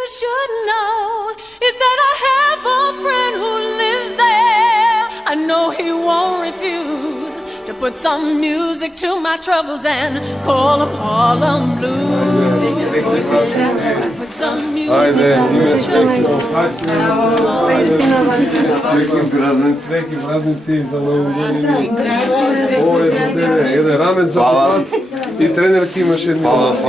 you should know is that I have a friend who lives there. I know he won't refuse to put some music to my troubles and call them Harlem Blues. Put some music Ajde, to ime my sretno, troubles. sretni praznici za Novu godinu. Ovo je za tebe, jedan ramen za papad i trenerki imaš jedni glas.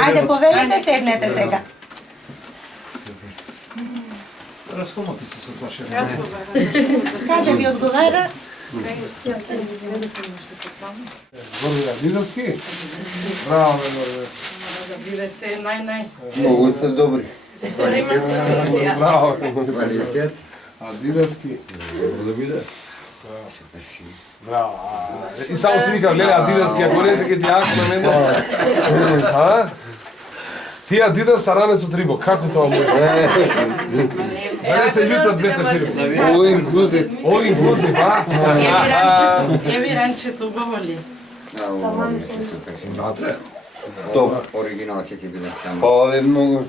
Ajde, повелете, седнете сега. Разхомати се со тоа шеф. Каде ви одговара? Горбина Дидовски? Браво, Горбина. Биле се нај. Многу се добри. Браво, Горбина. А Дидовски? Да биде. Браво. И само си вика, гледа, Дидовски, ако не се ке ти ако на мене. А? Тија Дидас са ранец од рибо, како тоа може? Да не се љутат двете фирми. All inclusive. All inclusive, а? Еви ранчето убаво ли? Топ. Оригинал ќе ти биде само. Фала ви многу.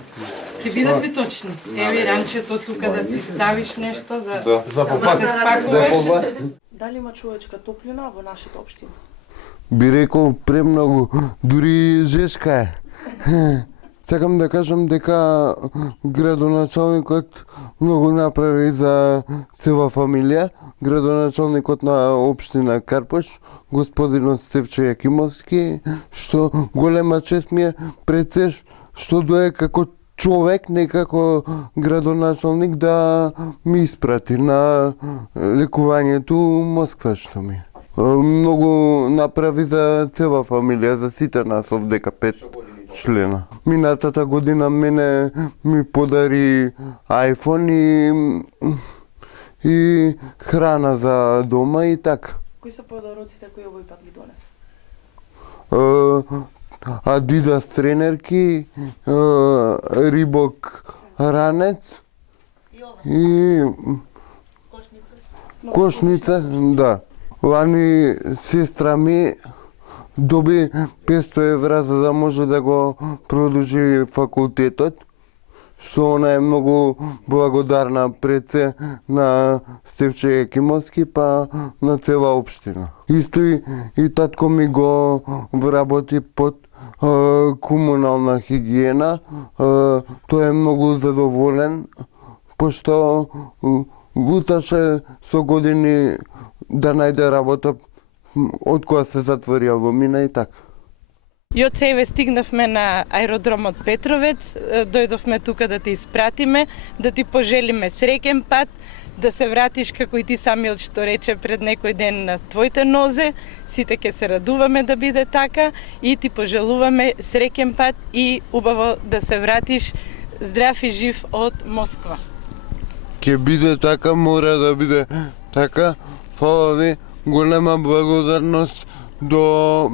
Ќе бидат ли точни? Еви ранчето тука да си ставиш нешто да За попад. се спакуваш. Дали има човечка топлина во нашата општина? Би рекол премногу, дури жешка е. Сакам да кажам дека градоначалникот многу направи за цела фамилија. Градоначалникот на општина Карпош, господинот Стефче Јакимовски, што голема чест ми е пред се што дое како човек, не како градоначалник да ми испрати на лекувањето Москва што ми е. Многу направи за цела фамилија, за сите нас овдека 5 члена. Минатата година мене ми подари iPhone и храна за дома и така. Кои се подароците кои овој пат ги донесе? Адидас тренерки, Рибок ранец и кошница, да. Лани сестра ми доби 500 евра за да може да го продолжи факултетот, што она е многу благодарна пред се на Стефче Јакимовски, па на цела општина. Исто и татко ми го вработи под комунална хигиена. Тој е многу задоволен, пошто уташе со години да најде работа од која се затвори албумина и така. И од себе стигнавме на аеродромот Петровец, дојдовме тука да те испратиме, да ти пожелиме среќен пат, да се вратиш како и ти самиот што рече пред некој ден на твоите нозе, сите ќе се радуваме да биде така и ти пожелуваме среќен пат и убаво да се вратиш здрав и жив од Москва. Ќе биде така, мора да биде така. Фала ви, голема благодарност до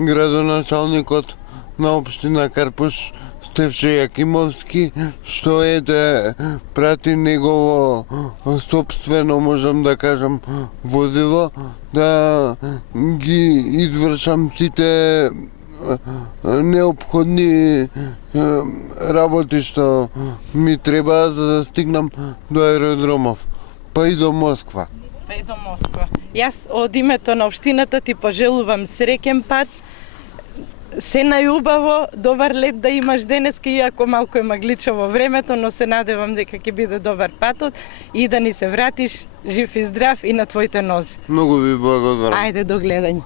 градоначалникот на општина Карпош Стефче Јакимовски, што е да прати негово собствено, можам да кажам, возило, да ги извршам сите неопходни работи што ми треба за да стигнам до аеродромов, па и до Москва. Па и до Москва. Јас од името на општината ти пожелувам среќен пат, се најубаво, добар лет да имаш денеска, иако малку е магличаво времето, но се надевам дека ќе биде добар патот и да ни се вратиш жив и здрав и на твоите нози. Многу ви благодарам. Ајде, до гледање.